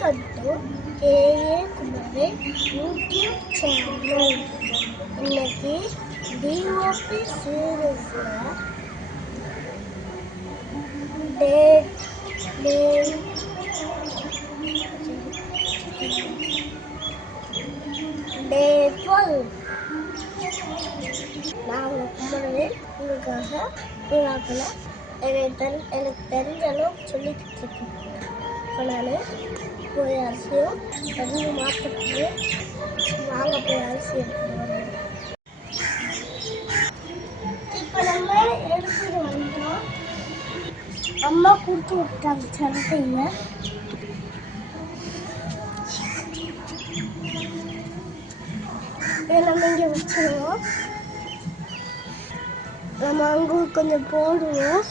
Welcome to KA Kumaran YouTube channel. இன்னைக்கு DOP சீரீஸ்ல day 12 நான் குமரன் உங்களுக்காக எனக்கு தெரிஞ்ச அளவுக்கு சொல்லிக்கிட்டு இருக்கேன். இப்போ நான் போய் அரிசியும் தண்ணி மாற்றப்பட்டு வாங்க போய் அரிசி எடுத்துட்டு. இப்போ நம்ம எடுத்துட்டு வந்தோம். அம்மா கொடுத்து விட்டாங்க சந்தையில். இதை நம்ம இங்கே வச்சுருவோம். நம்ம அங்கே கொஞ்சம் போடுவோம்.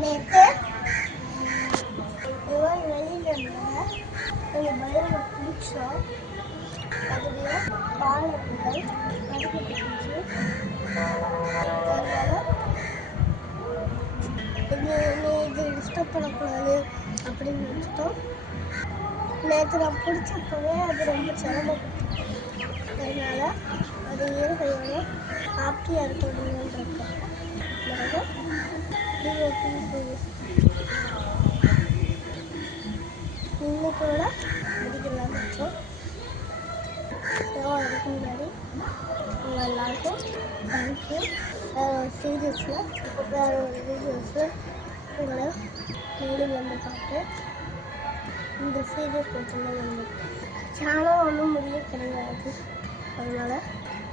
நேற்று வெளியில் இருந்தால் கொஞ்சம் பயிரை பிடிச்சோம். அதுலேயே பாலங்கள் நடுக்கிட்டு இது டிஸ்டர்ப் பண்ணக்கூடாது அப்படின்னு வச்சுட்டோம். நேற்று நான் பிடிச்சப்பவே அது ரொம்ப சிரமப்பட்டேன். அதனால் அது இயற்கையோட ஹாப்பியாக இருக்கணுன்றதுக்காக இன்னைக்கோட முடிக்கலாம் வச்சோம். அதுக்கு முன்னாடி உங்கள் எல்லாருக்கும் தேங்க்யூ. வேறு ஒரு வீடியோஸில் உங்களை டெய்லி வந்து பார்த்தேன். இந்த சீரியஸ் மட்டும்தான் வந்து சேனல் ஒன்றும் முடிய கிடையாது. அதனால்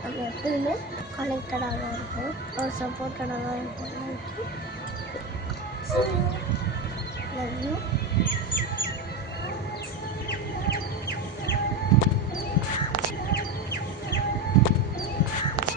நம்ம எப்பயுமே கனெக்டடாக இருக்கும், ஒரு சப்போர்ட்டடாக இருக்கும். Love you.